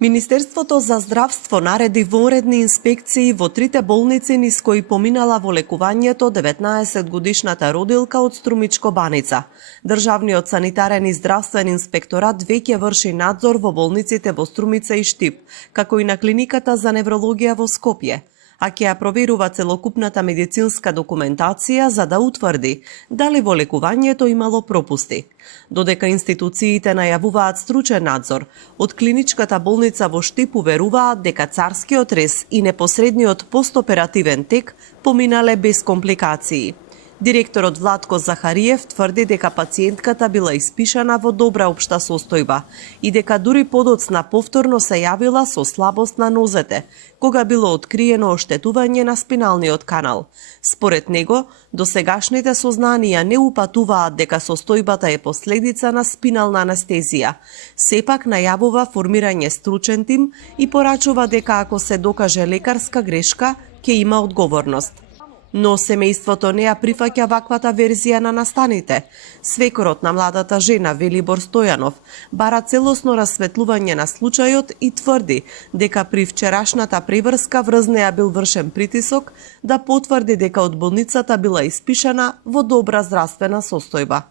Министерството за здравство нареди вонредни инспекции во трите болници низ кои поминала во лекувањето 19-годишната родилка од Струмичко Баница. Државниот санитарен и здравствен инспекторат веќе врши надзор во болниците во Струмица и Штип, како и на клиниката за неврологија во Скопје, а ќе ја проверува целокупната медицинска документација за да утврди дали во лекувањето имало пропусти. Додека институциите најавуваат стручен надзор, од клиничката болница во Штип уверуваат дека царскиот рез и непосредниот постоперативен тек поминале без компликации. Директорот Владко Захариев тврди дека пациентката била испишана во добра општа состојба и дека дури подоцна повторно се јавила со слабост на нозете, кога било откриено оштетување на спиналниот канал. Според него, досегашните сознанија не упатуваат дека состојбата е последица на спинална анестезија. Сепак најавува формирање стручен тим и порачува дека ако се докаже лекарска грешка, ќе има одговорност. Но семејството не ја прифаќа ваквата верзија на настаните. Свекорот на младата жена Велибор Стојанов бара целосно расветлување на случајот и тврди дека при вчерашната преврска врз неа бил вршен притисок да потврди дека од болницата била испишана во добра здравствена состојба.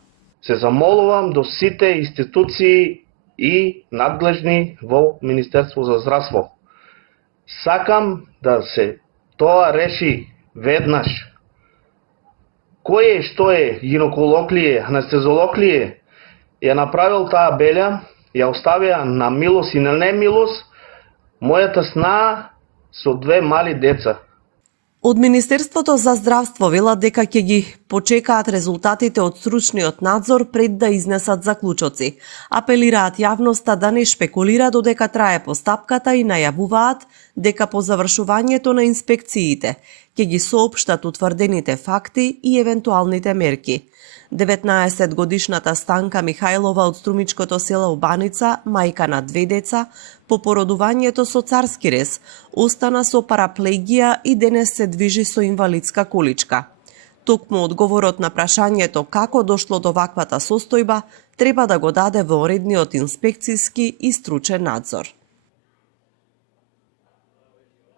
Се замолувам до сите институции и надлежни во Министерство за здравство. Сакам да се тоа реши веднаш. Кој е, што е, гинеколог ли е, анестезолог ли е, ја направил таа белја, ја оставија на милост и на немилост мојата сна со две мали деца. Од Министерството за здравство велат дека ќе ги почекаат резултатите од стручниот надзор пред да изнесат заклучоци. Апелираат јавноста да не шпекулира додека трае постапката и најавуваат дека по завршувањето на инспекциите ќе ги соопштат утврдените факти и евентуалните мерки. 19-годишната Станка Михајлова од Струмичкото село Баница, мајка на 2 деца, по породувањето со царски рез, остана со параплегија и денес се движи со инвалидска количка. Токму одговорот на прашањето како дошло до ваквата состојба треба да го даде вонредниот инспекцијски и стручен надзор.